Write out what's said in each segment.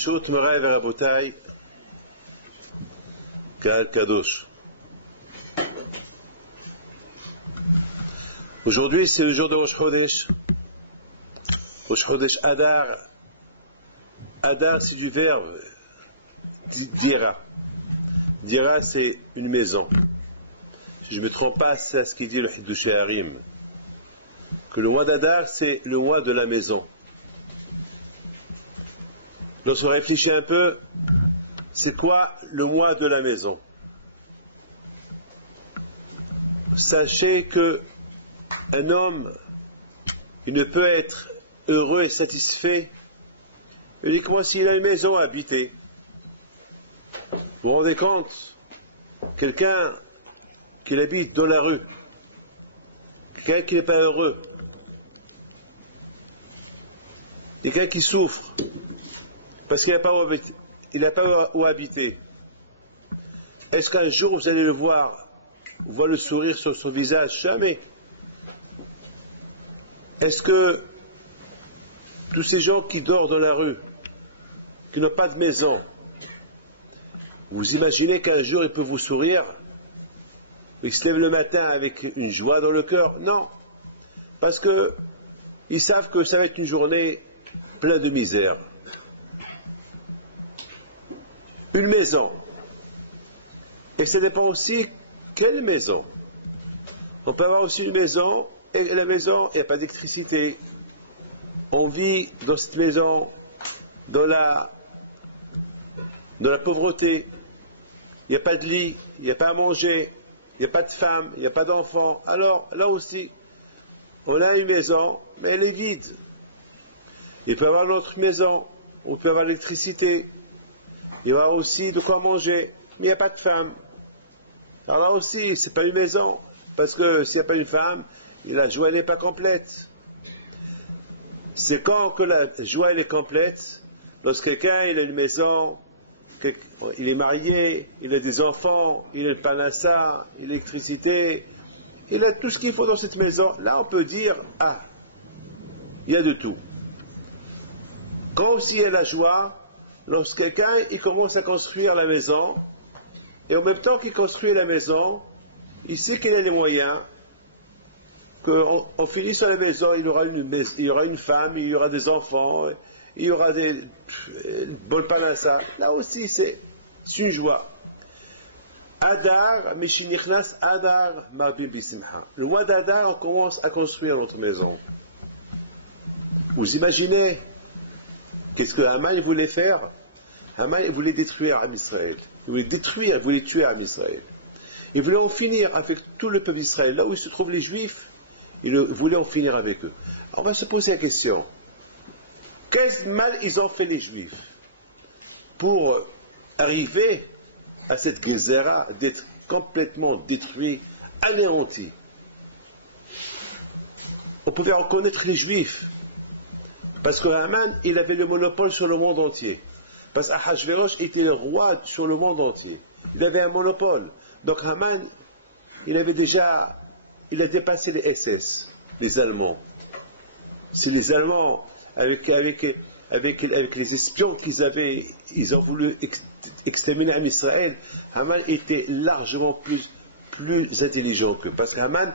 Breshut Morai Verabotai, Kaal Kadosh. Aujourd'hui, c'est le jour de Rosh Chodesh. Rosh Chodesh Adar. Adar, c'est du verbe dira. Dira, c'est une maison. Si je ne me trompe pas, c'est ce qu'il dit le Hiddush Harim. Que le mois d'Adar, c'est le mois de la maison. Lorsqu'on réfléchit un peu, c'est quoi le mois de la maison? Sachez que un homme, il ne peut être heureux et satisfait uniquement s'il a une maison à habiter. Vous vous rendez compte? Quelqu'un qui habite dans la rue, quelqu'un qui n'est pas heureux, quelqu'un qui souffre parce qu'il n'a pas où habiter. Est-ce qu'un jour vous allez le voir, vous voyez le sourire sur son visage? Jamais. Est-ce que tous ces gens qui dorment dans la rue, qui n'ont pas de maison, vous imaginez qu'un jour il peut vous sourire, il se lève le matin avec une joie dans le cœur? Non, parce que ils savent que ça va être une journée pleine de misère. Une maison, et ça dépend aussi quelle maison. On peut avoir aussi une maison, et la maison, il n'y a pas d'électricité. On vit dans cette maison, dans la pauvreté. Il n'y a pas de lit, il n'y a pas à manger, il n'y a pas de femme, il n'y a pas d'enfants. Alors, là aussi, on a une maison, mais elle est vide. Il peut y avoir notre maison, on peut avoir l'électricité, il y aura aussi de quoi manger, mais il n'y a pas de femme. Alors là aussi, ce n'est pas une maison, parce que s'il n'y a pas une femme, la joie n'est pas complète. C'est quand que la joie elle est complète, lorsque quelqu'un il a une maison, il est marié, il a des enfants, il a le panassa, il a l'électricité, il a tout ce qu'il faut dans cette maison. Là on peut dire, ah, il y a de tout. Quand aussi il y a la joie, lorsque quelqu'un il commence à construire la maison, et en même temps qu'il construit la maison, il sait qu'il a les moyens, qu'en finissant la maison, il y aura une femme, il y aura des enfants, il y aura des bonnes panassa. Là aussi, c'est une joie. Adar, Mishinichnas Adar, Marbim Bisimha. Le mois d'Adar, on commence à construire notre maison. Vous imaginez qu'est-ce que Haman voulait faire? Haman voulait détruire Am Israël. Il voulait tuer Am Israël. Il voulait en finir avec tout le peuple d'Israël. Là où se trouvent les Juifs, il voulait en finir avec eux. Alors on va se poser la question. Quel mal ils ont fait les Juifs pour arriver à cette Gézéra d'être complètement détruits, anéantis? On pouvait reconnaître les Juifs parce que Haman, il avait le monopole sur le monde entier. Parce qu'Ahashverosh était le roi sur le monde entier. Il avait un monopole. Donc Haman, il a dépassé les SS, les Allemands. C'est les Allemands, avec les espions qu'ils avaient, ils ont voulu exterminer en Israël. Haman était largement plus intelligent qu'eux. Parce que Haman,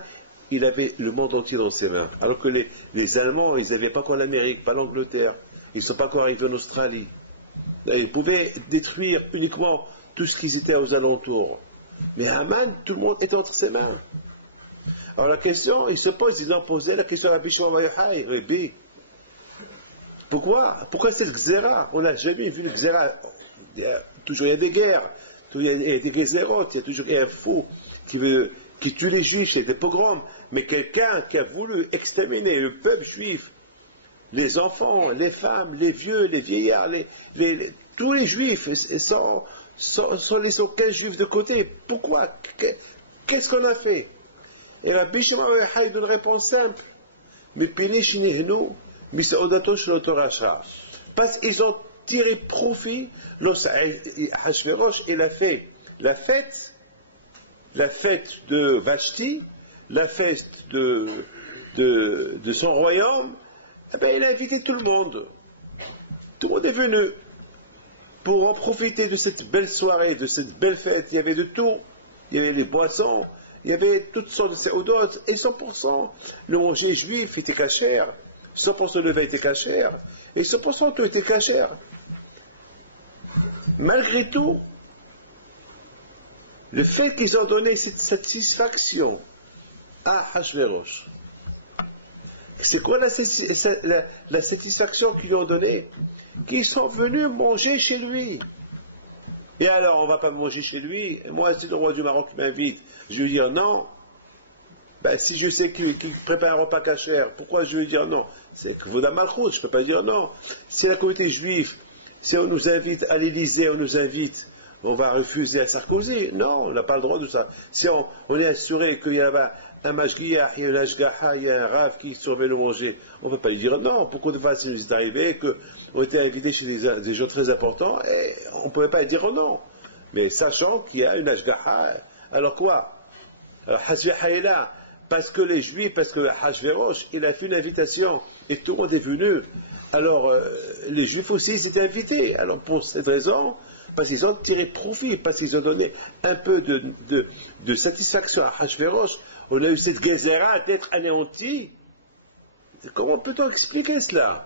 il avait le monde entier dans ses mains. Alors que les Allemands, ils n'avaient pas encore l'Amérique, pas l'Angleterre. Ils ne sont pas encore arrivés en Australie. Ils pouvaient détruire uniquement tout ce qui était aux alentours. Mais Haman, tout le monde était entre ses mains. Alors la question, ils se posent, ils ont posé la question à Rabbi Shimon Bar Yochai, Rabbi, pourquoi cette Gzera? On n'a jamais vu une Gzera. Toujours il y a des guerres, toujours il y a des Gezerot, il y a toujours un fou qui tue les Juifs, c'est des pogroms. Mais quelqu'un qui a voulu exterminer le peuple juif, les enfants, les femmes, les vieux, les vieillards, tous les Juifs, sans laisser aucun Juif de côté. Pourquoi? Qu'est-ce qu'on a fait? Et Rabbi Shimon Bar Yochai donne une réponse simple. Parce qu'ils ont tiré profit lorsque Hachvérosh il a fait la fête de Vashti, la fête de son royaume. Eh bien, il a invité tout le monde. Tout le monde est venu. pour en profiter de cette belle soirée, de cette belle fête. Il y avait de tout. Il y avait les boissons, il y avait toutes sortes de séodotes, et 100% le manger juif était cachère, 100% le vin était cachère, et 100% tout était cachère. Malgré tout, le fait qu'ils ont donné cette satisfaction à Hachvérosh, c'est quoi la satisfaction qu'ils lui ont donnée? Qu'ils sont venus manger chez lui. Et alors, on ne va pas manger chez lui. Moi, si le roi du Maroc m'invite, je vais lui dire non. Ben, si je sais qu'il prépare un repas cachère, pourquoi je vais lui dire non? C'est que vous avez malchoute, je ne peux pas dire non. Si la communauté juive, si on nous invite à l'Élysée, on nous invite, on va refuser à Sarkozy. Non, on n'a pas le droit de ça. Si on est assuré qu'il y a un mashgiach, il y a un ashgaha, il y a un rave qui surveille le manger, on ne peut pas lui dire non. Pourquoi de fois, il nous est arrivé qu'on était invités chez des gens très importants et on ne pouvait pas dire non. Mais sachant qu'il y a une ashgaha, alors quoi? Alors, Hasviha est là, parce que les Juifs, parce que Hachvérosh, il a fait une invitation et tout le monde est venu. Alors, les Juifs aussi, ils étaient invités. Alors, pour cette raison, parce qu'ils ont tiré profit, parce qu'ils ont donné un peu de satisfaction à Hachvérosh, on a eu cette gezerah d'être anéanti. Comment peut-on expliquer cela?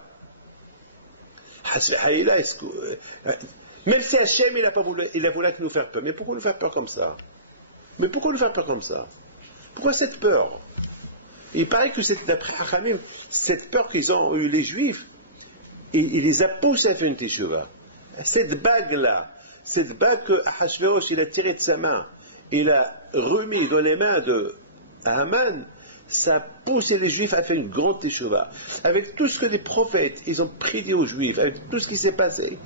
Même si Hachem, il a voulu nous faire peur. Mais pourquoi nous faire peur comme ça? Pourquoi cette peur? Il paraît que c'est d'après Hachamim, cette peur qu'ils ont eu les Juifs, il les a poussés à faire une teshuva. Cette bague-là, cette bague que Hachvérosh, il a tirée de sa main, il a remis dans les mains de Haman, ça a poussé les Juifs à faire une grande teshuva. Avec tout ce que les prophètes, ils ont prédit aux Juifs, avec tout ce qui s'est passé,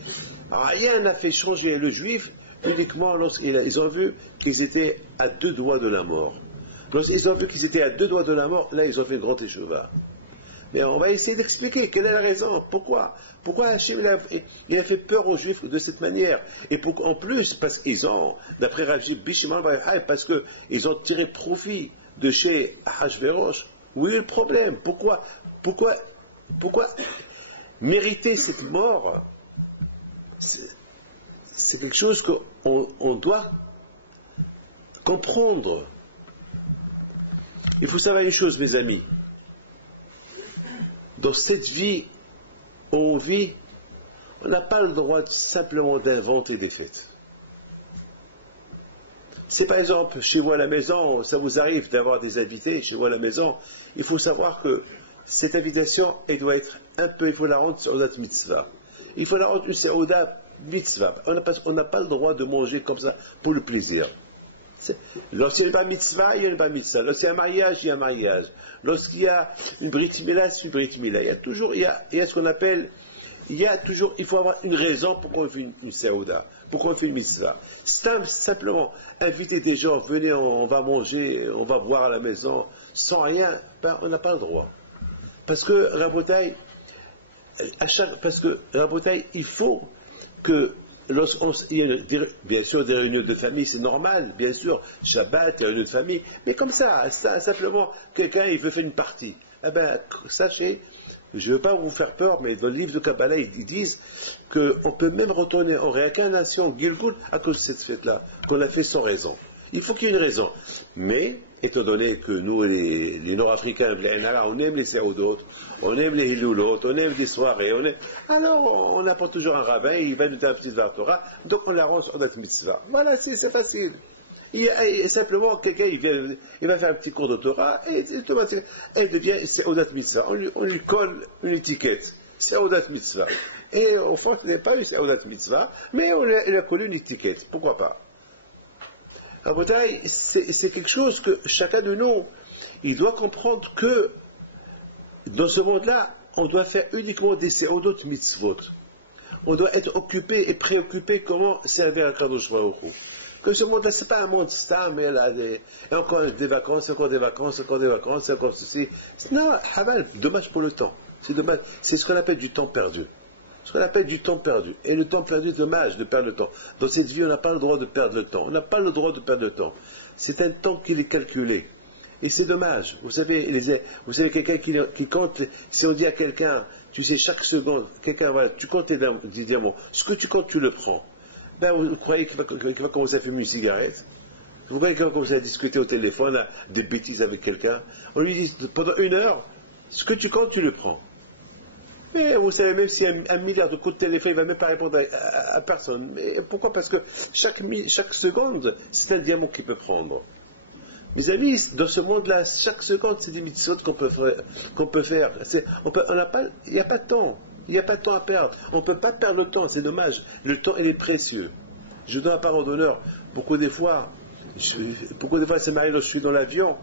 rien n'a fait changer le Juif, uniquement lorsqu'ils ont vu qu'ils étaient à 2 doigts de la mort. Lorsqu'ils ont vu qu'ils étaient à 2 doigts de la mort, là ils ont fait une grande teshuva. Mais on va essayer d'expliquer quelle est la raison, pourquoi Hachem il a fait peur aux Juifs de cette manière. Et en plus, parce qu'ils ont, d'après Rav Bishman, parce qu'ils ont tiré profit de chez Hachvérosh. Où est le problème? Pourquoi mériter cette mort? C'est quelque chose qu'on doit comprendre. Il faut savoir une chose, mes amis. Dans cette vie où on vit, on n'a pas le droit simplement d'inventer des fêtes. Si par exemple, chez vous à la maison, ça vous arrive d'avoir des invités chez vous à la maison, il faut savoir que cette invitation, elle doit être il faut la rendre seudat mitzvah. Il faut la rendre une seudat mitzvah. On n'a pas le droit de manger comme ça pour le plaisir. Lorsqu'il n'y a pas mitzvah, il n'y a pas mitzvah. Lorsqu'il y a un mariage, il y a un mariage. Lorsqu'il y a une brit mila, c'est une brit mila. Il y a ce qu'on appelle, il faut avoir une raison pour qu'on fait une seuda, pour qu'on fait une mitzvah. Simplement inviter des gens, venez, on va manger, on va boire à la maison, sans rien, on n'a pas le droit. Parce que Rabotai, il faut que il y a bien sûr des réunions de famille, c'est normal, bien sûr, Shabbat, des réunions de famille, mais comme ça, simplement, quelqu'un il veut faire une partie. Eh bien, sachez, je ne veux pas vous faire peur, mais dans le livre de Kabbalah, ils disent qu'on peut même retourner en réincarnation, Gilgul, à cause de cette fête-là, qu'on a fait sans raison. Il faut qu'il y ait une raison. Mais, étant donné que nous, les Nord-Africains, on aime les séodotes, on aime les hiloulotes, on aime les soirées, alors on apporte toujours un rabbin, il va nous donner un petit Torah, donc on la rend sur notre mitzvah. Voilà, c'est facile. Et simplement, quelqu'un, il va faire un petit cours de Torah, et automatiquement, elle devient séodat mitzvah. On lui colle une étiquette. Séodat mitzvah. Et au fond, ce n'est pas une séodat mitzvah, mais on lui a collé une étiquette. Pourquoi pas? Rabotai, c'est quelque chose que chacun de nous, il doit comprendre que dans ce monde-là, on doit faire uniquement des séodot mitzvot. On doit être occupé et préoccupé comment servir à Kadosh Baruch Hu. Que ce monde-là, ce n'est pas un monde stam, mais là, et encore des vacances, encore des vacances, encore ceci. Non, Haval, dommage pour le temps. C'est dommage. C'est ce qu'on appelle du temps perdu. Ce qu'on appelle du temps perdu. Et le temps perdu, dommage de perdre le temps. Dans cette vie, on n'a pas le droit de perdre le temps. On n'a pas le droit de perdre le temps. C'est un temps qui est calculé. Et c'est dommage. Vous savez quelqu'un qui compte, si on dit à quelqu'un tu sais, chaque seconde, quelqu'un, voilà, tu comptes tes diamants, ce que tu comptes, tu le prends. Ben, vous croyez qu'il va commencer à fumer une cigarette? Vous croyez qu'il va commencer à discuter au téléphone, à des bêtises avec quelqu'un? On lui dit, pendant 1 heure, ce que tu comptes, tu le prends. Mais vous savez, même s'il y a 1 milliard de coups de téléphone, il ne va même pas répondre à personne. Mais pourquoi? Parce que chaque seconde, c'est un diamant qu'il peut prendre. Mes amis, dans ce monde-là, chaque seconde, c'est des mitzvot qu'on peut faire. Il n'y a pas de temps. Il n'y a pas de temps à perdre. On ne peut pas perdre le temps, c'est dommage. Le temps, il est précieux. Je donne un parole d'honneur. Beaucoup des fois, c'est m'arrive, je suis dans l'avion.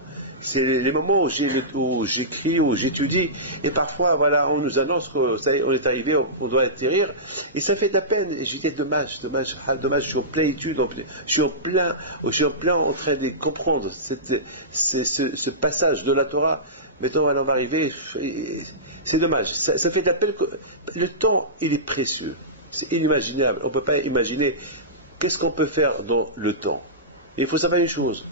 C'est les moments où j'écris, où j'étudie, et parfois, voilà, on nous annonce qu'on est arrivé, on doit atterrir, et ça fait de la peine. Et je dis dommage, je suis en pleine étude, je suis en plein en train de comprendre ce passage de la Torah. Maintenant, on va arriver, c'est dommage. Ça fait de la peine. Le temps, il est précieux, c'est inimaginable. On ne peut pas imaginer qu'est-ce qu'on peut faire dans le temps. Et il faut savoir une chose,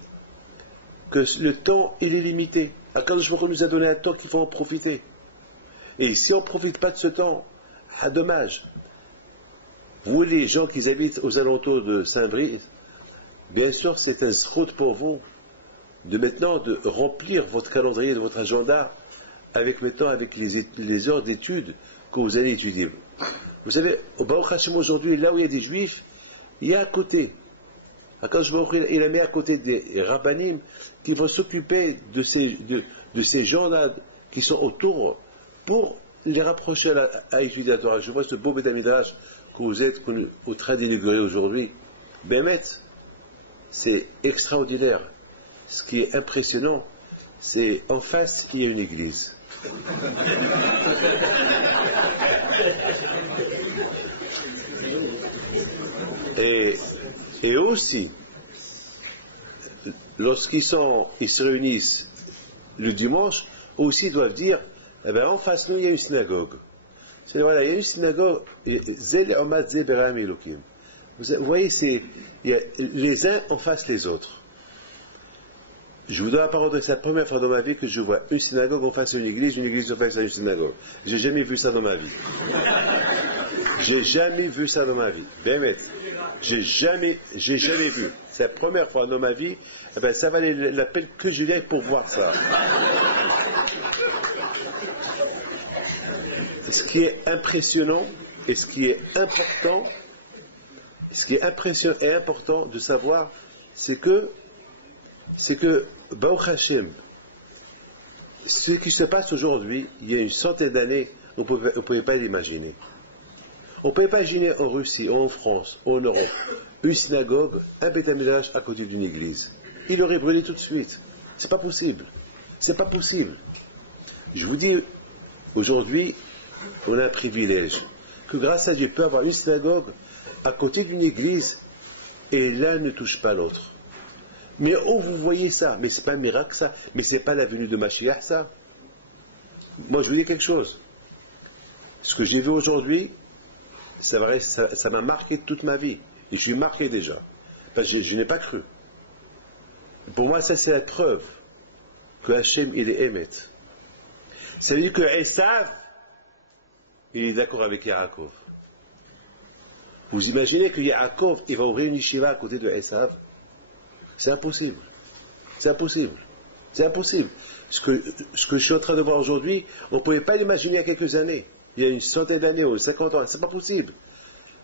que le temps, il est limité. Akadosh Baruch Hu nous a donné un temps qu'il faut en profiter. Et si on ne profite pas de ce temps, dommage. Vous, les gens qui habitent aux alentours de Saint-Brice, bien sûr, c'est un sroute pour vous de maintenant de remplir votre calendrier, de votre agenda, avec les heures d'études que vous allez étudier. Vous savez, au Baruch Hashem aujourd'hui, là où il y a des juifs, il y a à côté. Akadosh Baruch Hu, il a mis à côté des rabbanim qui vont s'occuper de ces gens-là qui sont autour pour les rapprocher à étudier la Torah. Je vois ce beau Beth Midrash que vous êtes au train d'inaugurer aujourd'hui. Bémet, c'est extraordinaire. Ce qui est impressionnant, c'est en face, il y a une église. Et aussi, lorsqu'ils se réunissent le dimanche, aussi ils doivent dire, eh bien, en face de nous, il y a une synagogue. Voilà, il y a une synagogue, vous voyez, il y a les uns en face les autres. Je vous donne la parole, c'est la première fois dans ma vie que je vois une synagogue en face d'une église en face d'une synagogue. J'ai jamais vu ça dans ma vie. J'ai jamais vu ça dans ma vie. Bémet. J'ai jamais vu. C'est la première fois dans ma vie. Eh ben, ça valait la peine que je vienne pour voir ça. Ce qui est impressionnant et ce qui est impressionnant et important de savoir, c'est que Baruch Hashem, ce qui se passe aujourd'hui, il y a une centaine d'années, on ne pouvait pas l'imaginer. On ne pouvait pas imaginer en Russie, en France, en Europe, une synagogue, un Beth Midrash à côté d'une église. Il aurait brûlé tout de suite. C'est pas possible. C'est pas possible. Je vous dis, aujourd'hui, on a un privilège, que grâce à Dieu, peut avoir une synagogue à côté d'une église, et l'un ne touche pas l'autre. Mais où vous voyez ça? Mais c'est pas un miracle ça? Mais c'est pas la venue de Mashiach ça? Moi je vous dis quelque chose. Ce que j'ai vu aujourd'hui, ça m'a marqué toute ma vie. Et je suis marqué déjà. Parce que je n'ai pas cru. Pour moi, ça c'est la preuve que Hachem il est Emet. Ça veut dire que Esav, il est d'accord avec Yaakov. Vous imaginez que Yaakov, il va ouvrir une yeshiva à côté de Esav? C'est impossible. C'est impossible. C'est impossible. Ce que je suis en train de voir aujourd'hui, on ne pouvait pas l'imaginer il y a quelques années. Il y a une centaine d'années ou 50 ans. C'est pas possible.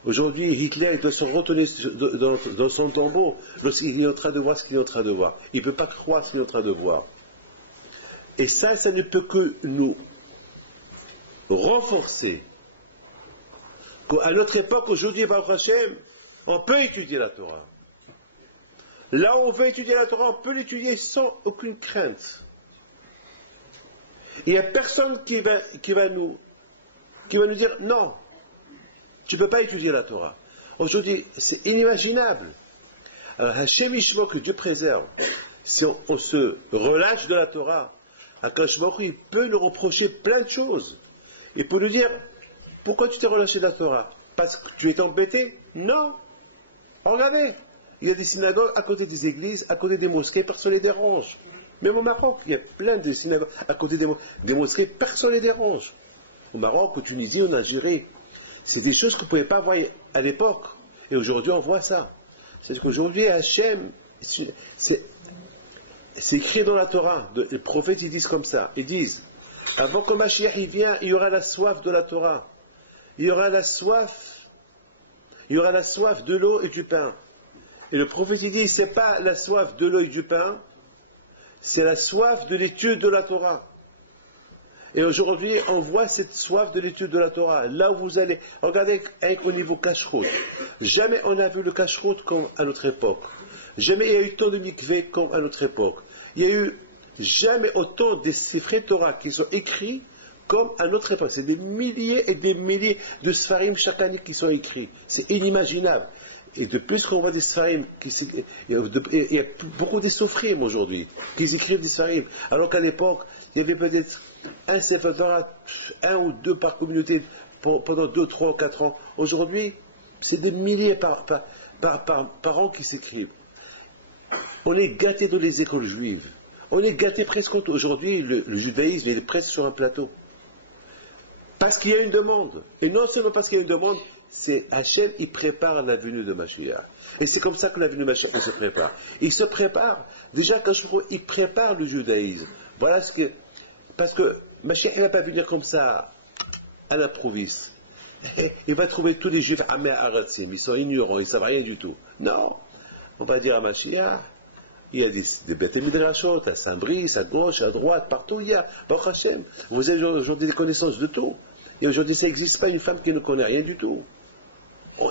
Aujourd'hui, Hitler il doit se retourner dans son tombeau lorsqu'il est en train de voir ce qu'il est en train de voir. Il ne peut pas croire ce qu'il est en train de voir. Et ça ne peut que nous renforcer. Qu'à notre époque, aujourd'hui, Baruch Hashem, on peut étudier la Torah. Là où on veut étudier la Torah, on peut l'étudier sans aucune crainte. Il n'y a personne qui va nous dire non, tu ne peux pas étudier la Torah. Aujourd'hui, c'est inimaginable. Alors, Hashem Yishmo, que Dieu préserve, si on se relâche de la Torah, Akadosh Baruch Hu, il peut nous reprocher plein de choses. Il peut nous dire, pourquoi tu t'es relâché de la Torah? Parce que tu es embêté? Non. Regardez, il y a des synagogues à côté des églises, à côté des mosquées, personne ne les dérange. Même au Maroc, il y a plein de synagogues à côté des mosquées, personne ne les dérange. au Maroc, en Tunisie, en Algérie. C'est des choses qu'on ne pouvait pas voir à l'époque. Et aujourd'hui, on voit ça. C'est-à-dire qu'aujourd'hui, Hachem, c'est écrit dans la Torah. Les prophètes, ils disent comme ça. Ils disent, avant que Mashiach il vienne, il y aura la soif de la Torah. Il y aura la soif de l'eau et du pain. Et le prophète, il dit, c'est pas la soif de l'eau et du pain, c'est la soif de l'étude de la Torah. Et aujourd'hui, on voit cette soif de l'étude de la Torah. Là où vous allez, regardez au niveau cache-route. Jamais on a vu le cache-route comme à notre époque. Jamais il y a eu tant de mikveh comme à notre époque. Il y a eu jamais autant de sifrei Torah qui sont écrits comme à notre époque. C'est des milliers et des milliers de sfarim chaque année qui sont écrits. C'est inimaginable. Et de plus qu'on voit des sfarim, il y a beaucoup de sofrim aujourd'hui qui écrivent des sfarim. Alors qu'à l'époque, il y avait peut-être un sefer Torah, un ou deux par communauté pendant 2, 3, 4 ans. Aujourd'hui, c'est des milliers par an qui s'écrivent. On est gâté dans les écoles juives. On est gâté presque aujourd'hui. Le judaïsme il est presque sur un plateau. Parce qu'il y a une demande. Et non seulement parce qu'il y a une demande, c'est Hachem, il prépare la venue de Mashiach. Et c'est comme ça que la venue de Mashiach se prépare. Il se prépare, déjà quand il prépare le judaïsme. Voilà ce que... Parce que Mashiach ne va pas venir comme ça à l'improviste. Il va trouver tous les juifs amé aratzim, ils sont ignorants, ils ne savent rien du tout. Non, on va dire à Mashiach, il y a des bêtes midrashot, à Saint-Brice, à gauche, à droite, partout il y a. Baruch Hashem, vous avez aujourd'hui des connaissances de tout. Et aujourd'hui, ça n'existe pas une femme qui ne connaît rien du tout.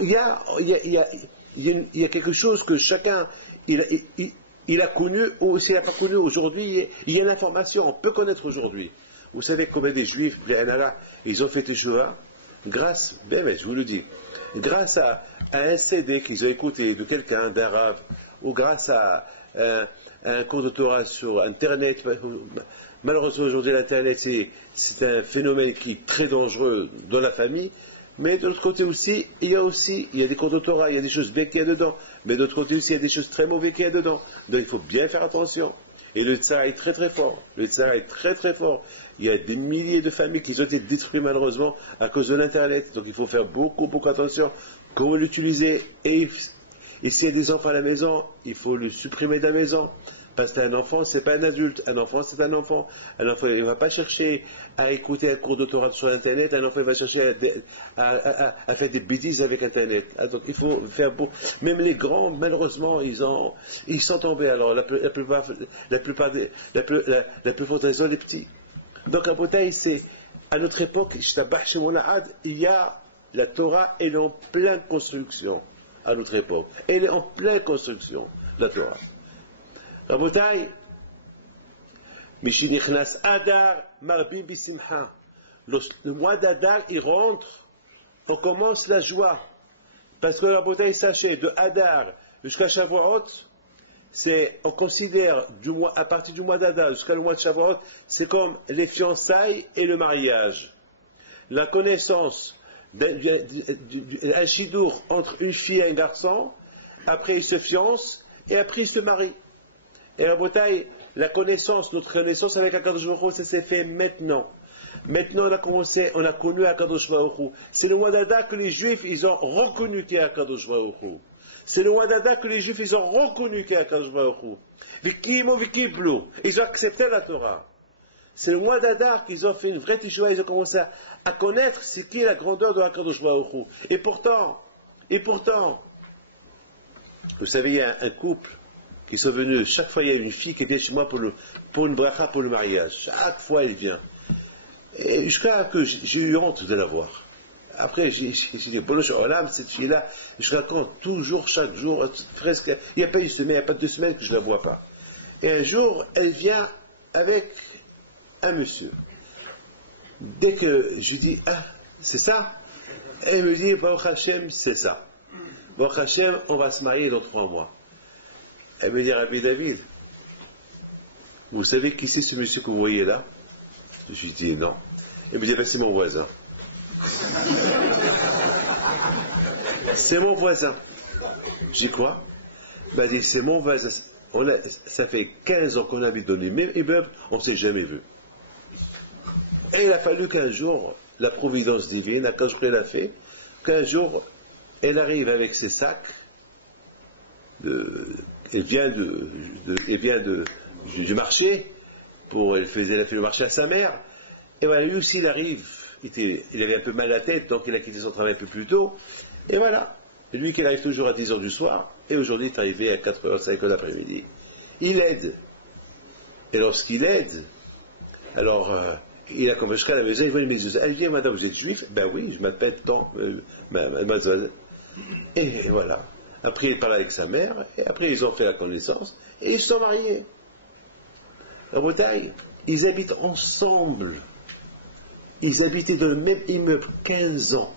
Il y a quelque chose que chacun, il a connu, ou s'il n'a pas connu aujourd'hui, il y a l'information, on peut connaître aujourd'hui. Vous savez combien des juifs, ils ont fait Teshuva grâce, je vous le dis, grâce à un CD qu'ils ont écouté de quelqu'un, d'arabe, ou grâce à un cours de Torah sur Internet. Malheureusement, aujourd'hui, l'Internet, c'est un phénomène qui est très dangereux dans la famille. Mais de l'autre côté aussi, il y a des cours de Torah, il y a des choses bien qu'il y a dedans. Mais de l'autre côté aussi, il y a des choses très mauvaises qu'il y a dedans. Donc il faut bien faire attention. Et le tsar est très très fort. Le tsar est très très fort. Il y a des milliers de familles qui ont été détruites malheureusement à cause de l'Internet. Donc il faut faire beaucoup attention. Comment l'utiliser. Et s'il y a des enfants à la maison, il faut le supprimer de la maison. Parce qu'un enfant, c'est pas un adulte. Un enfant, c'est un enfant. Un enfant, il ne va pas chercher à écouter un cours de Torah sur Internet. Un enfant, il va chercher à faire des bêtises avec Internet. Ah, donc, il faut faire beau. Même les grands, malheureusement, ils sont tombés. Alors, la plus forte raison, les petits. Donc, à Botaï, c'est, à notre époque, il y a la Torah, elle est en pleine construction. À notre époque. Elle est en pleine construction, la Torah. Rabotai, Mishinichnas Adar, Marbi Bisimha. Le mois d'Adar, il rentre, on commence la joie. Parce que Rabotai, sachez, de Adar jusqu'à Shavuot, on considère à partir du mois d'Adar jusqu'à le mois de Shavuot, c'est comme les fiançailles et le mariage. La connaissance un chidour entre une fille et un garçon, après ils se fiancent, et après ils se marient. Et à Botaï, notre connaissance avec Akadosh Baruch Hu, ça s'est fait maintenant. Maintenant, on a connu Akadosh Baruch Hu. C'est le Wadada que les Juifs, ils ont reconnu qu'il y a Akadosh Baruch Hu. C'est le Wadada que les Juifs, ils ont reconnu qu'il y a Akadosh Baruch Hu. Vikimo Vikiblu. Ils ont accepté la Torah. C'est le mois d'Adar qu'ils ont fait une vraie tishoua, ils ont commencé à connaître ce qui est la grandeur de Akadosh Baruch Hu. Et pourtant, vous savez, il y a un couple qui sont venus, chaque fois il y a une fille qui vient chez moi pour une bracha, pour le mariage. Chaque fois elle vient. Et jusqu'à que j'ai eu honte de la voir. Après, j'ai dit, Bolosh Olam, cette fille-là, je raconte toujours, chaque jour, presque, il n'y a pas une semaine, il n'y a pas 2 semaines que je ne la vois pas. Et un jour, elle vient avec un monsieur. Dès que je dis, ah, c'est ça, elle me dit, Baruch Hashem, c'est ça. Baruch Hashem, on va se marier dans 3 mois. Elle me dit, Rabbi David, vous savez qui c'est ce monsieur que vous voyez là? Je lui dis, non. Elle me dit, ben, c'est mon voisin. C'est mon voisin. J'ai quoi? Elle m'a dit, c'est mon voisin. Ça fait 15 ans qu'on habite dans les mêmes immeubles, on ne s'est jamais vu. Et il a fallu qu'un jour, la providence divine, quand je l'a fait, qu'un jour, elle arrive avec ses sacs, elle vient du marché, elle a fait le marché à sa mère, et voilà, lui aussi il arrive, il avait un peu mal à la tête, donc il a quitté son travail un peu plus tôt, et voilà, et lui qui arrive toujours à 10 h du soir, et aujourd'hui il est arrivé à 4 h, 5 h l'après-midi, il aide, et lorsqu'il aide, alors il a convaincu à la maison, il voit une maison, elle dit, madame, vous êtes juif? Ben oui, je m'appelle tant, mademoiselle, et voilà. Après, il parle avec sa mère, et après, ils ont fait la connaissance, et ils se sont mariés. En Bretagne, ils habitent ensemble. Ils habitaient dans le même immeuble 15 ans.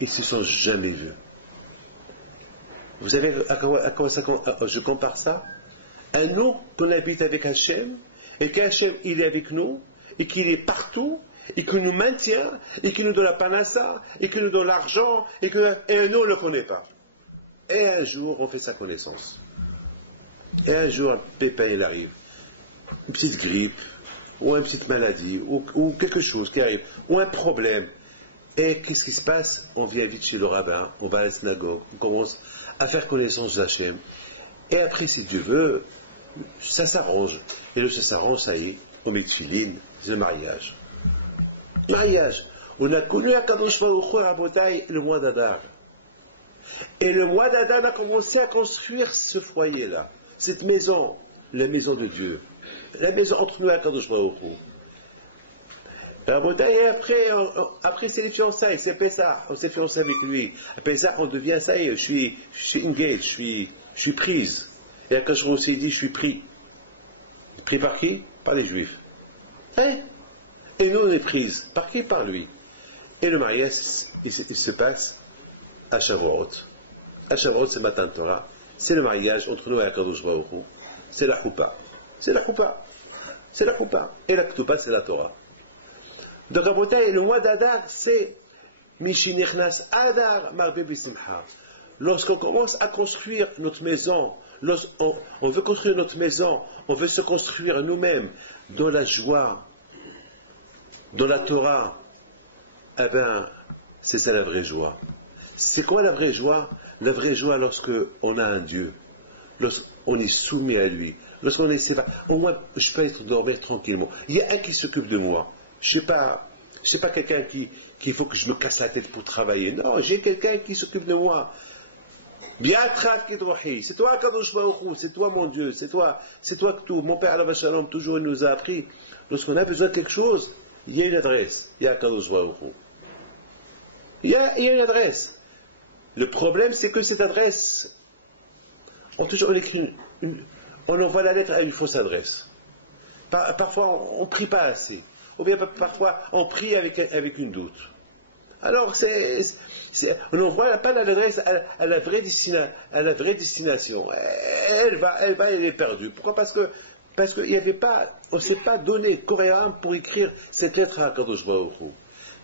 Ils ne se sont jamais vus. Vous savez à quoi je compare ça? Un nous qu'on habite avec Hachem, et qu'Hachem, il est avec nous, et qu'il est partout, et qu'il nous maintient, et qu'il nous donne la panassa, et qu'il nous donne l'argent, et un nous, on ne le connaît pas. Et un jour, on fait sa connaissance. Et un jour, un pépin, il arrive. Une petite grippe, ou une petite maladie, ou quelque chose qui arrive, ou un problème. Et qu'est-ce qui se passe? On vient vite chez le rabbin, on va à la synagogue, on commence à faire connaissance d'Hachem. Et après, si Dieu veut, ça s'arrange. Et là, ça s'arrange, ça y est, on met de filine, c'est le mariage. Mariage. On a connu à Kadosh Baruch Hu à Bretagne le mois d'Adar. Et le mois d'Adar a commencé à construire ce foyer-là, cette maison, la maison de Dieu, la maison entre nous et Kadosh Baruch Hu. Et après c'est les fiançailles, c'est Pessah, on s'est fiancé avec lui. À Pessah, on devient, ça y est, je suis engaged, je suis prise. Et à Kadosh Baruch Hu s'est dit, je suis pris. Pris par qui? Par les Juifs. Hein? Et nous, on est prise. Par qui? Par lui. Et le mariage, il se passe à Shavuot. À Shavuot, c'est Matan Torah. C'est le mariage entre nous et Akadosh Baruch Hu. C'est la choupa. C'est la choupa. C'est la choupa. Et la ketouba, c'est la Torah. Donc, à Bretagne, le mois d'Adar, c'est Mishinichnas Adar Marbe Bisimcha. Lorsqu'on commence à construire notre maison, on veut construire notre maison, on veut se construire nous-mêmes dans la joie, dans la Torah, eh bien, c'est ça la vraie joie. C'est quoi la vraie joie? La vraie joie lorsqu'on a un Dieu, lorsqu'on est soumis à lui, lorsqu'on est séparé. Au moins, je peux dormir tranquillement. Il y a un qui s'occupe de moi. Je ne sais pas quelqu'un qu'il faut que je me casse la tête pour travailler. Non, j'ai quelqu'un qui s'occupe de moi. C'est toi, Kadosh Baruch Hu, c'est toi mon Dieu, c'est toi que tout. Mon père Alav Shalom toujours nous a appris, lorsqu'on a besoin de quelque chose, il y a une adresse, il y a Kadosh Baruch Hu. Il y a une adresse. Le problème, c'est que cette adresse, on envoie la lettre à une fausse adresse. Parfois, on ne prie pas assez. Ou bien parfois, on prie avec une doute. Alors, on n'envoie pas l'adresse à la vraie destination. Elle est perdue. Pourquoi? Parce qu'il n'y avait pas, on ne s'est pas donné coréen pour écrire cette lettre à Kadosh Baruch Hu.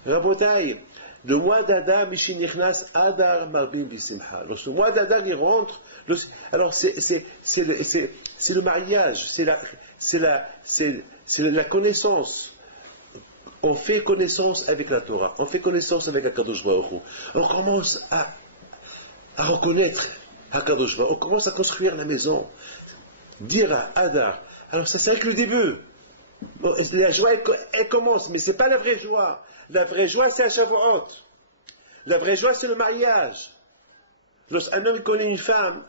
Rabotai, le mois d'Adar, Mishinichnas Adar Marbim Bisimcha. Lorsque le mois d'Adar y rentre, alors c'est le mariage, c'est la connaissance. On fait connaissance avec la Torah, on fait connaissance avec Akadosh Baruch Hu. On commence à reconnaître Akadosh Baruch Hu, on commence à construire la maison. Dire à Adar, alors ça c'est avec le début. Bon, la joie elle commence, mais ce n'est pas la vraie joie. La vraie joie c'est à Shavuot. La vraie joie c'est le mariage. Lorsqu'un homme connaît une femme,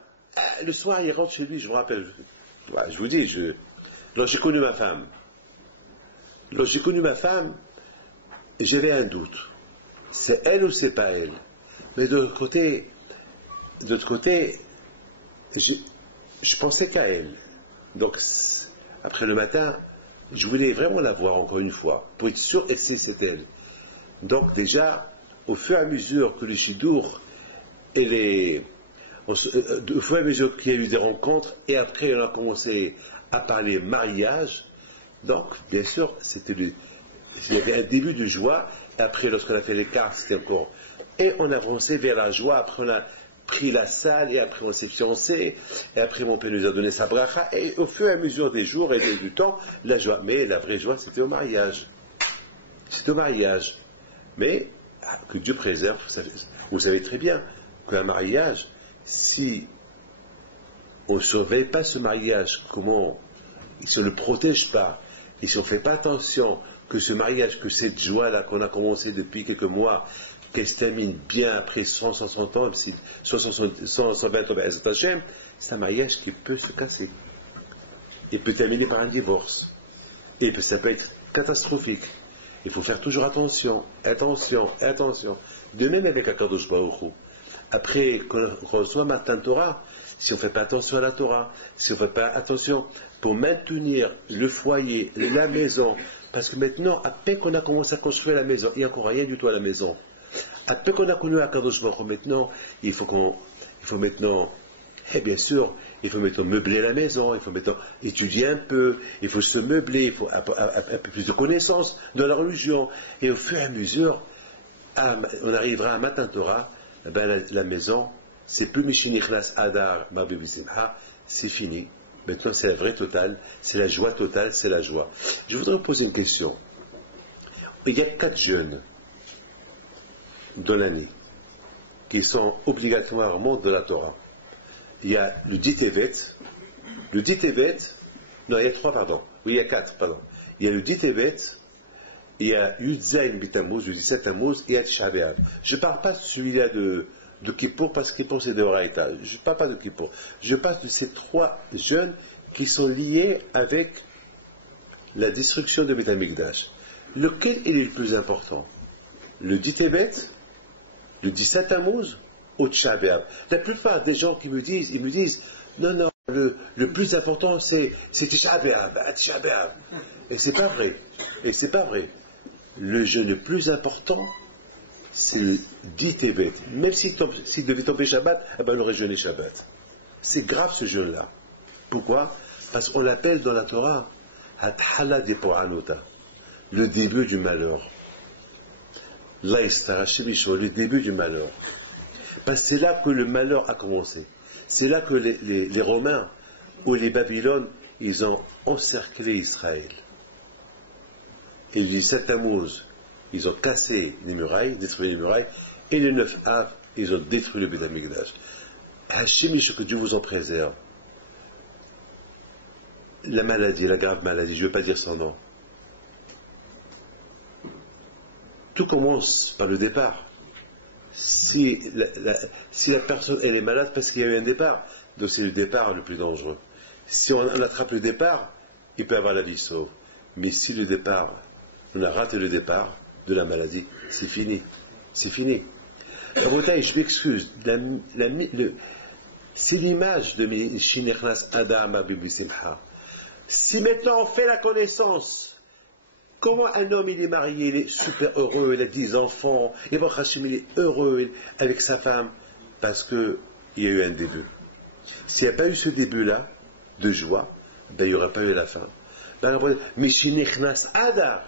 le soir il rentre chez lui, je me rappelle, je vous dis, lorsque j'ai connu ma femme, j'avais un doute. C'est elle ou c'est pas elle? Mais de l'autre côté, je pensais qu'à elle. Donc, après le matin, je voulais vraiment la voir encore une fois, pour être sûr que c'est elle. Donc déjà, au fur et à mesure que le Shidour au fur et à mesure qu'il y a eu des rencontres, et après on a commencé à parler mariage, donc bien sûr, il y avait un début de joie, et après lorsqu'on a fait l'écart, c'était encore... Et on avançait vers la joie, après on a pris la salle, et après on s'est fiancé, et après mon père nous a donné sa bracha, et au fur et à mesure des jours et du temps, la joie. Mais la vraie joie, c'était au mariage. C'était au mariage. Mais que Dieu préserve, vous savez très bien qu'un mariage, si on ne surveille pas ce mariage, comment il ne se le protège pas, et si on ne fait pas attention que ce mariage, que cette joie-là qu'on a commencé depuis quelques mois, qu'elle se termine bien après 160 ans, 120 ans, c'est un mariage qui peut se casser. Il peut terminer par un divorce. Et ça peut être catastrophique. Il faut faire toujours attention. De même avec Akadosh Baruch Hu. Après qu'on reçoit Matan Torah, si on ne fait pas attention à la Torah, si on ne fait pas attention pour maintenir le foyer, la maison, parce que maintenant, à peine qu'on a commencé à construire la maison, il n'y a encore rien du tout à la maison. À peine qu'on a connu Akadosh Baruch Hu, maintenant, il faut maintenant, et bien sûr, il faut maintenant meubler la maison, il faut maintenant étudier un peu, il faut se meubler, il faut un peu plus de connaissances de la religion. Et au fur et à mesure, on arrivera à Matan Torah, la maison, c'est plus Mishinichlas Adar Mabibi Simcha, c'est fini. Maintenant, c'est la vraie totale, c'est la joie totale, c'est la joie. Je voudrais vous poser une question. Il y a 4 jeûnes dans l'année qui sont obligatoirement de la Torah. Il y a le dit Tevet, non, il y a 3, pardon. Oui, il y a 4, pardon. Il y a le dit Tevet, il y a Yudzaïn Bitamouz, le 17 Tamouz, et il y a Tisha B'Av. Je ne parle pas de celui-là de Kippour, parce que Kippour c'est de Horaïta. Je ne parle pas de Kippour. Je parle de ces 3 jeûnes qui sont liés avec la destruction de Beth Amikdash. Lequel est le plus important? Le dit Tevet, le 17 Tamouz ou Tisha B'Av? La plupart des gens qui me disent, non, le plus important c'est Tisha B'Av, Tisha B'Av. Et c'est pas vrai. Le jeûne le plus important, c'est le dit Tevet. Même s'il devait tomber Shabbat, on aurait jeûné Shabbat. C'est grave ce jeûne-là. Pourquoi? Parce qu'on l'appelle dans la Torah Hathala de Po'anota, le début du malheur. Le début du malheur. Parce que c'est là que le malheur a commencé. C'est là que les Romains ou les Babylones, ils ont encerclé Israël. Et le 17 Tammuz, ils ont cassé les murailles, détruit les murailles, et le 9 Av, ils ont détruit le Beth Amikdash. Hachim, que Dieu vous en préserve. La maladie, la grave maladie, je ne veux pas dire son nom. Tout commence par le départ. Si la personne elle est malade parce qu'il y a eu un départ, donc c'est le départ le plus dangereux. Si on attrape le départ, il peut avoir la vie sauve. Mais si le départ, on a raté le départ de la maladie, c'est fini. C'est fini. Rabotai, je m'excuse. C'est l'image de Shinechnas Adam Abibi Simcha. Si maintenant on fait la connaissance, comment un homme il est marié, il est super heureux, il a 10 enfants, et bon Hachim il est heureux avec sa femme, parce qu'il y a eu un début. S'il n'y a pas eu ce début-là, de joie, il n'y aura pas eu la fin. Mais Shinechnas Adar,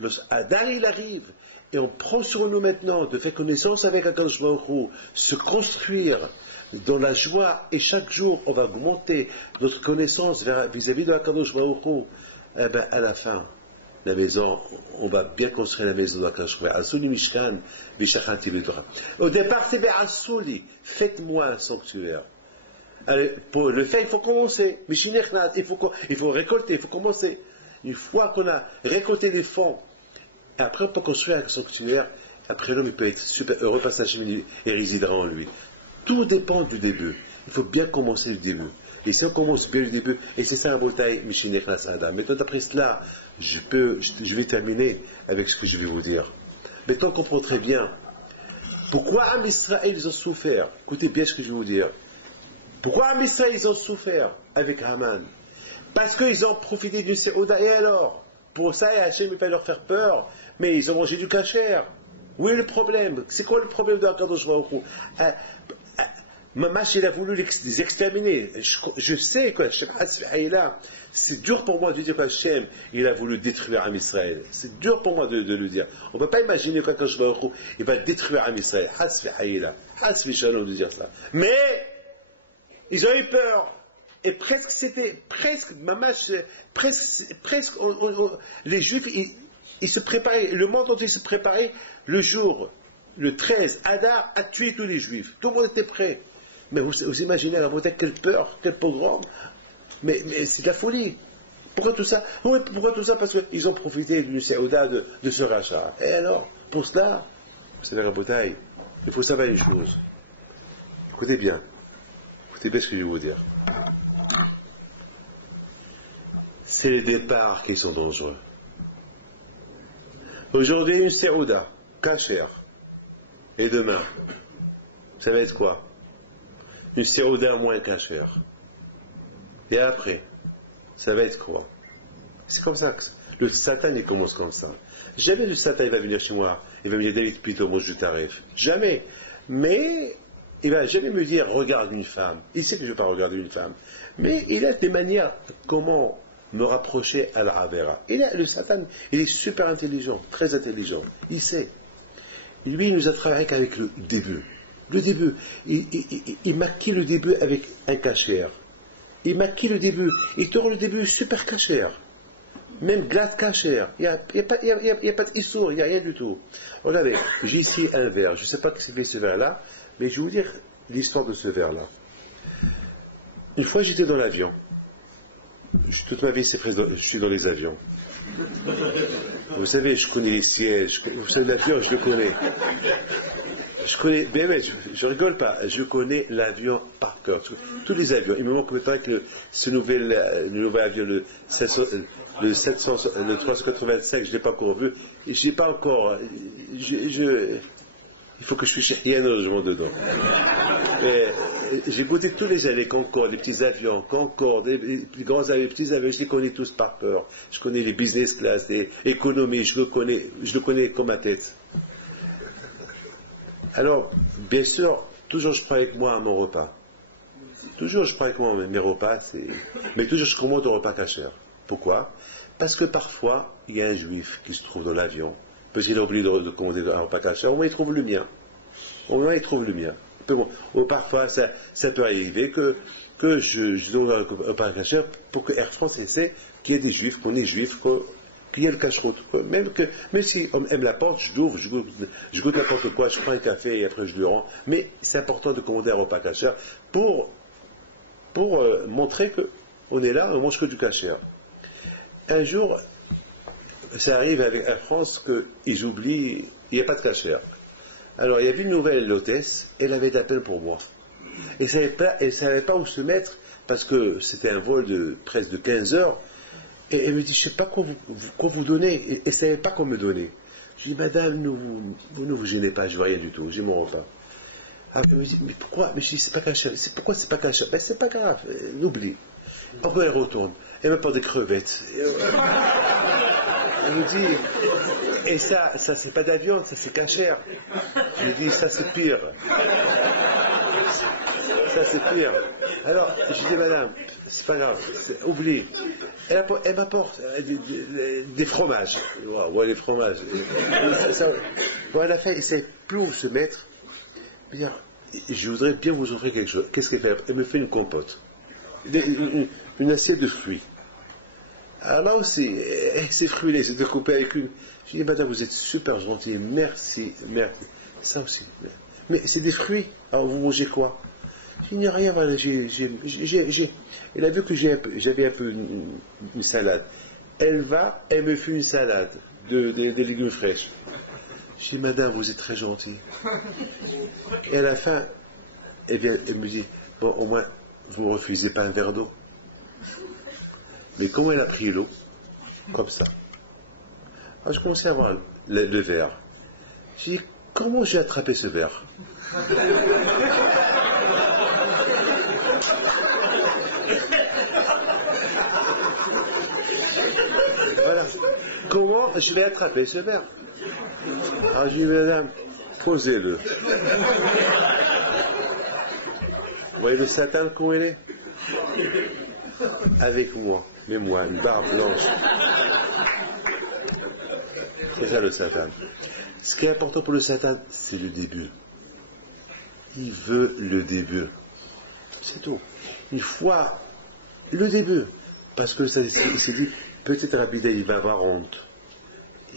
le Adar il arrive, et on prend sur nous maintenant de faire connaissance avec Akadosh Baruch Hu, se construire dans la joie, et chaque jour on va augmenter notre connaissance vis-à-vis de Akadosh Baruch Hu. À la fin, la maison, on va bien construire la maison d'Akadosh Baruch Hu. Asuli Mishkan, Bishachanti Vedora. Au départ, c'est Asuli, faites-moi un sanctuaire. Allez, pour le faire, il faut commencer. Il faut récolter, il faut commencer. Une fois qu'on a récolté les fonds, après on peut construire un sanctuaire, après l'homme il peut être super heureux parce que la cheminée résidera en lui. Tout dépend du début. Il faut bien commencer le début. Et si on commence bien le début, et c'est ça un bouteille, Mishinechnas Adam. Maintenant, d'après cela, je vais terminer avec ce que je vais vous dire. Maintenant, on comprend très bien pourquoi Am Israël ils ont souffert. Écoutez bien ce que je vais vous dire. Pourquoi Am Israël ils ont souffert avec Haman? Parce qu'ils ont profité du Séouda. Et alors? Pour ça, Hachem ne peut pas leur faire peur, mais ils ont mangé du kasher. Où est le problème? C'est quoi le problème de Akadosh Baruch Hu? Mamash, il a voulu les exterminer. Je sais que c'est dur pour moi de dire qu'Hachem, il a voulu détruire Am Israël. C'est dur pour moi de le dire. On ne peut pas imaginer qu'Akadosh Baruch Hu, il va détruire Am Israël. Hasfi Shalom de dire ça. Mais, ils ont eu peur. Et presque, mamash, les Juifs, il se préparait, le monde entier se préparait le jour, le 13, Adar, à tuer tous les Juifs. Tout le monde était prêt. Mais vous imaginez la Bretagne, quelle peur, quel pogrom. Mais c'est de la folie. Pourquoi tout ça? Oui, pourquoi tout ça? Parce qu'ils ont profité d'une Saouda de ce rachat. Et alors, pour cela, vous savez, la Bretagne, il faut savoir une chose. Écoutez bien ce que je vais vous dire. C'est les départs qui sont dangereux. Aujourd'hui, une Saouda, kasher. Et demain, ça va être quoi? Une Saouda moins kasher. Et après, ça va être quoi? C'est comme ça que le Satan, il commence comme ça. Jamais le Satan, il va venir chez moi, il va me dire, David, plutôt, moi je t'arrive. Jamais. Mais, il va jamais me dire, regarde une femme. Il sait que je ne vais pas regarder une femme. Mais il a des manières, comment me rapprocher à la Havera. Le Satan, il est super intelligent, très intelligent. Il sait. Lui, il nous a travaillé qu'avec le début. Le début. Il maquille le début avec un cachère. Il maquille le début. Il tourne le début super cachère. Même glace cachère. Il n'y a pas d'issour, il n'y a rien du tout. Regardez, j'ai ici un verre. Je ne sais pas ce que c'est ce verre-là, mais je vais vous dire l'histoire de ce verre-là. Une fois, j'étais dans l'avion. Toute ma vie, je suis dans les avions. Vous savez, je connais les sièges. Vous savez, l'avion, je le connais. Mais je rigole pas. Je connais l'avion par cœur. Tous les avions. Il me manque peut-être que ce nouvel avion, le 385, je ne l'ai pas encore vu. Et je n'ai pas encore. Il faut que je suis rien logement dedans. J'ai goûté tous les années, Concorde, les petits avions, Concorde, les grands avions, les petits avions, je les connais tous par cœur. Je connais les business class, les économies, je le connais comme ma tête. Alors, bien sûr, toujours je prends avec moi mon repas. Toujours je prends avec moi mes repas, mais toujours je commande un repas kasher. Pourquoi? Parce que parfois, il y a un juif qui se trouve dans l'avion, parce qu'il a oublié de commander un repas kasher, au moins il trouve le mien. Ou parfois, ça peut arriver que je donne un repas kasher pour que Air France essaie qu'il y ait des juifs, qu'on est juifs, qu'il y ait le cacheroute. Même si on aime la porte, je l'ouvre, je goûte n'importe quoi, je prends un café et après je le rends. Mais c'est important de commander un repas kasher pour montrer qu'on est là, on mange que du kasher. Un jour, ça arrive avec Air France qu'ils oublient, il n'y a pas de kasher. Alors il y avait une nouvelle hôtesse, elle avait d'appel pour moi. Elle ne savait pas où se mettre parce que c'était un vol de presque de 15 heures. Et elle me dit, je ne sais pas quoi vous donner. Et elle ne savait pas quoi me donner. Je dis, madame, vous ne vous gênez pas, je ne veux rien du tout, j'ai mon repas. Alors elle me dit, mais pourquoi? Mais je dis, c'est pas caché. Pourquoi c'est pas caché? Ben c'est pas grave, n'oublie. Pourquoi elle retourne? Elle me porte des crevettes. Elle me dit, et ça c'est pas d'avion, ça c'est cachère. Je lui dis, ça c'est pire. Ça c'est pire. Alors, je dis, madame, c'est pas grave, oublie. Elle m'apporte des fromages. Ouais, les fromages. Bon, à la fin, elle ne sait plus où se mettre. Bien, je voudrais bien vous offrir quelque chose. Qu'est-ce qu'elle fait? Elle me fait une compote. Une assiette de fruits. Alors là aussi, ces fruits-là, c'est découpé avec une. Je dis, madame, vous êtes super gentille, merci. Ça aussi. Mais c'est des fruits. Alors vous mangez quoi? Je dis, rien, voilà, elle a vu que j'avais un peu une salade. Elle me fait une salade de légumes fraîches. Je dis, madame, vous êtes très gentille. Et à la fin, elle me dit, bon, au moins, vous ne refusez pas un verre d'eau. Mais comment elle a pris l'eau? Comme ça. Alors je commençais à voir le verre. Je dis, comment j'ai attrapé ce verre? Voilà. Comment je vais attraper ce verre? Alors je dis, madame, posez-le. Vous voyez le Satan, comment il est? Avec moi, mais moi, une barbe blanche. C'est ça le Satan. Ce qui est important pour le Satan, c'est le début. Il veut le début. C'est tout. Une fois le début. Parce que il s'est dit, peut-être Rabbi il va avoir honte.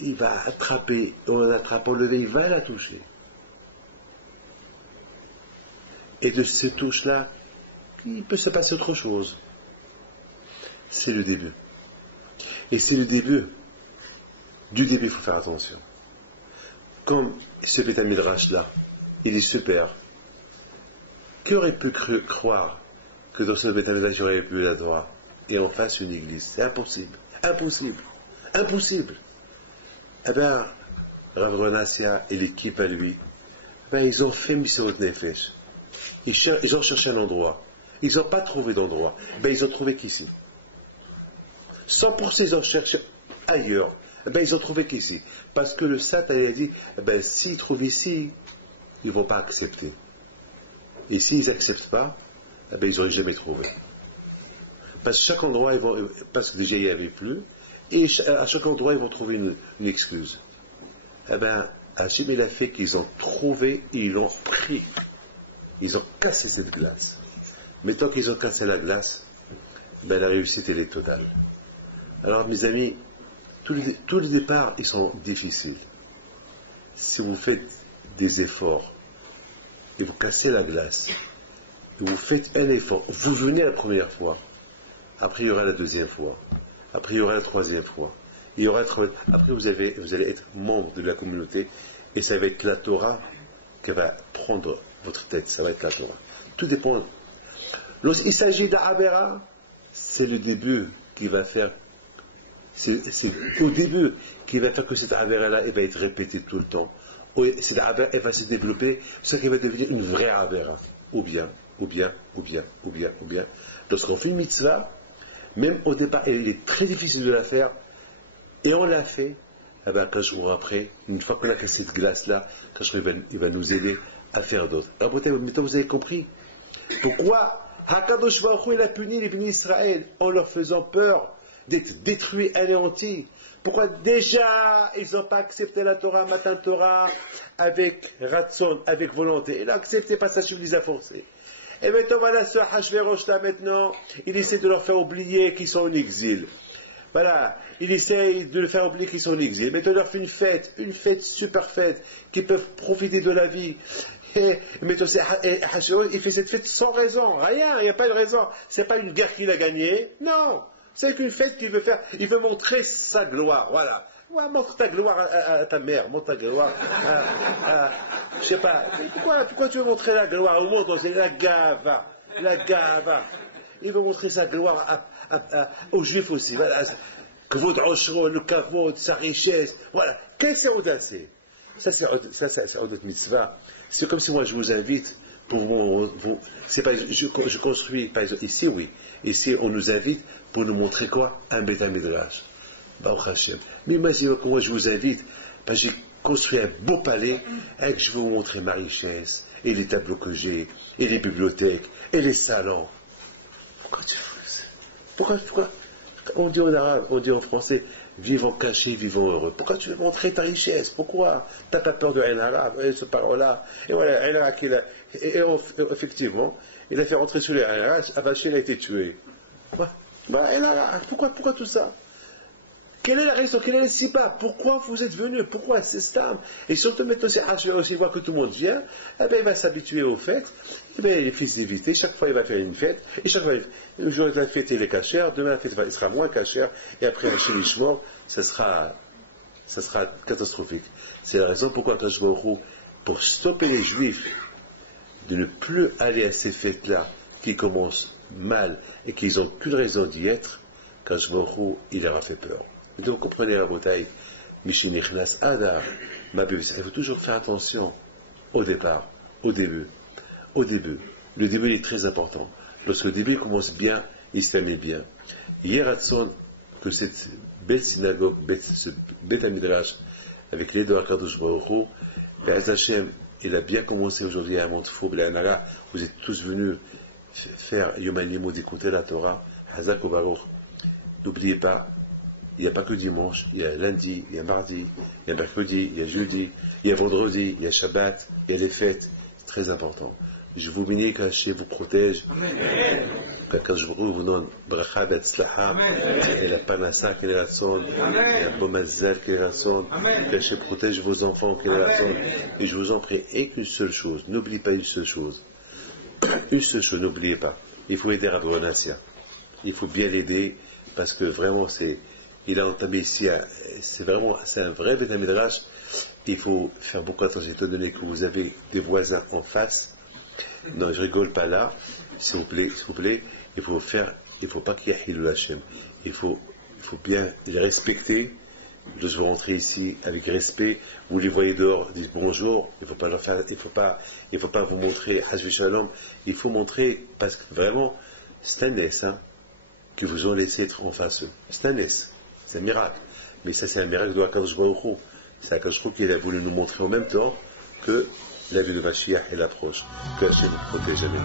il va attraper, en l'attrapant le nez, il va la toucher. Et de ces touches-là, il peut se passer autre chose. C'est le début. Et c'est le début. Du début, il faut faire attention. Comme ce Beth Midrash-là, il est super. Qui aurait pu croire que dans ce Beth Midrash, il aurait pu la droit et en face une église? C'est impossible. Impossible. Impossible. Eh bien, Rav Renassia et l'équipe à lui, ils ont fait Misirot Nefesh. Ils ont cherché un endroit. Ils n'ont pas trouvé d'endroit. Ils ont trouvé qu'ici. 100% ils ont cherché ailleurs. Ils ont trouvé qu'ici. Parce que le Sat a dit, s'ils trouvent ici, ils ne vont pas accepter. Et s'ils n'acceptent pas, ils n'auraient jamais trouvé. Parce que chaque endroit, parce que déjà il n'y avait plus, et à chaque endroit, ils vont trouver une excuse. Hachem, il a fait qu'ils ont trouvé et ils l'ont pris. Ils ont cassé cette glace. Mais tant qu'ils ont cassé la glace, la réussite, elle est totale. Alors, mes amis, tous les départs, ils sont difficiles. Si vous faites des efforts et vous cassez la glace, et vous faites un effort, vous venez la première fois, après il y aura la deuxième fois, après il y aura la troisième fois, après vous allez être membre de la communauté, et ça va être la Torah qui va prendre votre tête, ça va être la Torah. Tout dépend. Lorsqu'il s'agit d'Avera, c'est le début qui va faire. C'est au début qui va faire que cette Avera-là, elle va être répétée tout le temps. Cette Avera, elle va se développer, ce qui va devenir une vraie Avera. Ou bien. Lorsqu'on fait une mitzvah, même au départ, elle est très difficile de la faire, et on l'a fait, 15 jours après, une fois qu'on a cassé cette glace-là, il va nous aider à faire d'autres. Alors, maintenant, vous avez compris pourquoi Hakadosh Baruch Hu, il a puni les bénis Israël en leur faisant peur d'être détruits, anéantis. Pourquoi déjà ils n'ont pas accepté la Torah, Matan Torah, avec Ratson, avec volonté. Ils n'ont accepté pas, ça je les a forcés. Et maintenant voilà ce Hachverosh là maintenant, il essaie de leur faire oublier qu'ils sont en exil. Voilà, il essaye de le faire oublier qu'ils sont en exil. Maintenant il leur fait une fête super fête, qu'ils peuvent profiter de la vie. Et maintenant Hachverosh, il fait cette fête sans raison, rien, il n'y a pas de raison. C'est pas une guerre qu'il a gagnée, non. C'est qu'une fête qu'il veut faire, il veut montrer sa gloire, voilà. Ouais, montre ta gloire à ta mère, montre ta gloire je sais pas, pourquoi tu veux montrer la gloire au monde? C'est la gava. Il veut montrer sa gloire aux Juifs aussi, voilà. Kvod Oshro, le kavod, sa richesse, voilà. Quelle c'est audace? Ça c'est audace mitzvah. C'est comme si moi je vous invite pour c'est pas, je construis, par exemple, ici oui, ici on nous invite pour nous montrer quoi? Un Beth Midrash. Baruch Hashem. Mais imaginez que moi je vous invite, j'ai construit un beau palais et que je vais vous montrer ma richesse, et les tableaux que j'ai, et les bibliothèques, et les salons. Pourquoi tu fais ça? Pourquoi on dit en arabe, on dit en français, vivons cachés, vivons heureux. Pourquoi tu veux montrer ta richesse? Pourquoi? T'as pas peur de un arabe, ce parole-là. Et voilà, un arabe effectivement, il a fait rentrer sur les arabe, Abaché a été tué. Pourquoi tout ça? Quelle est la raison? Quelle est le sipa? Pourquoi vous êtes venus? Pourquoi c'est stam? Et surtout maintenant, c'est Hachverosh, il voit que tout le monde vient, il va s'habituer aux fêtes, il est fils d'éviter, chaque fois il va faire une fête, et chaque fois, le jour de la fête il est cachère, demain la fête il sera moins cachère, et après un Shemishmor, ça sera catastrophique. C'est la raison pourquoi Akadosh Baruch Hu, pour stopper les Juifs de ne plus aller à ces fêtes-là, qui commencent mal, et qu'ils n'ont qu'une raison d'y être, Akadosh Baruch Hu, il leur a fait peur. Et donc, vous comprenez la bataille, Mishunichnas Adar, Mabus. Il faut toujours faire attention au départ, au début. Le début est très important. Lorsque le début commence bien, il se termine bien. Yeratson, que cette belle synagogue, ce Beth Midrash, avec les deux Akadosh Baruch Hu, Be'ez Hashem, il a bien commencé aujourd'hui à Montfou, B'Le'anara. Vous êtes tous venus faire Yom HaLimud, écouter la Torah, Hazak ou Baruch. N'oubliez pas, il n'y a pas que dimanche, il y a lundi, il y a mardi, il y a mercredi, il y a jeudi, il y a vendredi, il y a Shabbat, il y a les fêtes. C'est très important. Je vous bénis qu'Hachem vous protège. qu'Akadosh Baruch Hu vous donne bracha betzlacha et la panassa qu'elle est ratson, et la bomazal qu'elle est ratson, qu'Hachem protège vos enfants qu'elle est ratson. Et je vous en prie, et qu'une seule chose, n'oubliez pas une seule chose. Une seule chose, n'oubliez pas. Il faut aider Rabbi Onassia. Il faut bien l'aider parce que vraiment il a entamé ici, c'est un vrai Beth Midrash. Il faut faire beaucoup attention étant donné que vous avez des voisins en face. Non, je rigole pas là, s'il vous plaît, il faut pas qu'il y ait Hilul Hashem. Il faut bien les respecter. Je veux rentrer ici avec respect. Vous les voyez dehors, disent bonjour. Il faut pas leur faire, il faut pas vous montrer Hasbi Shalom. Il faut montrer parce que vraiment, c'est un ness, qu'ils vous ont laissé être en face eux. C'est un ness, c'est un miracle. Mais ça, c'est un miracle de Akadosh Baruch Hu. C'est Akadosh Baruch Hu qui a voulu nous montrer en même temps que la vie de Mashiach est l'approche. Que Hashem nous protège. Amen.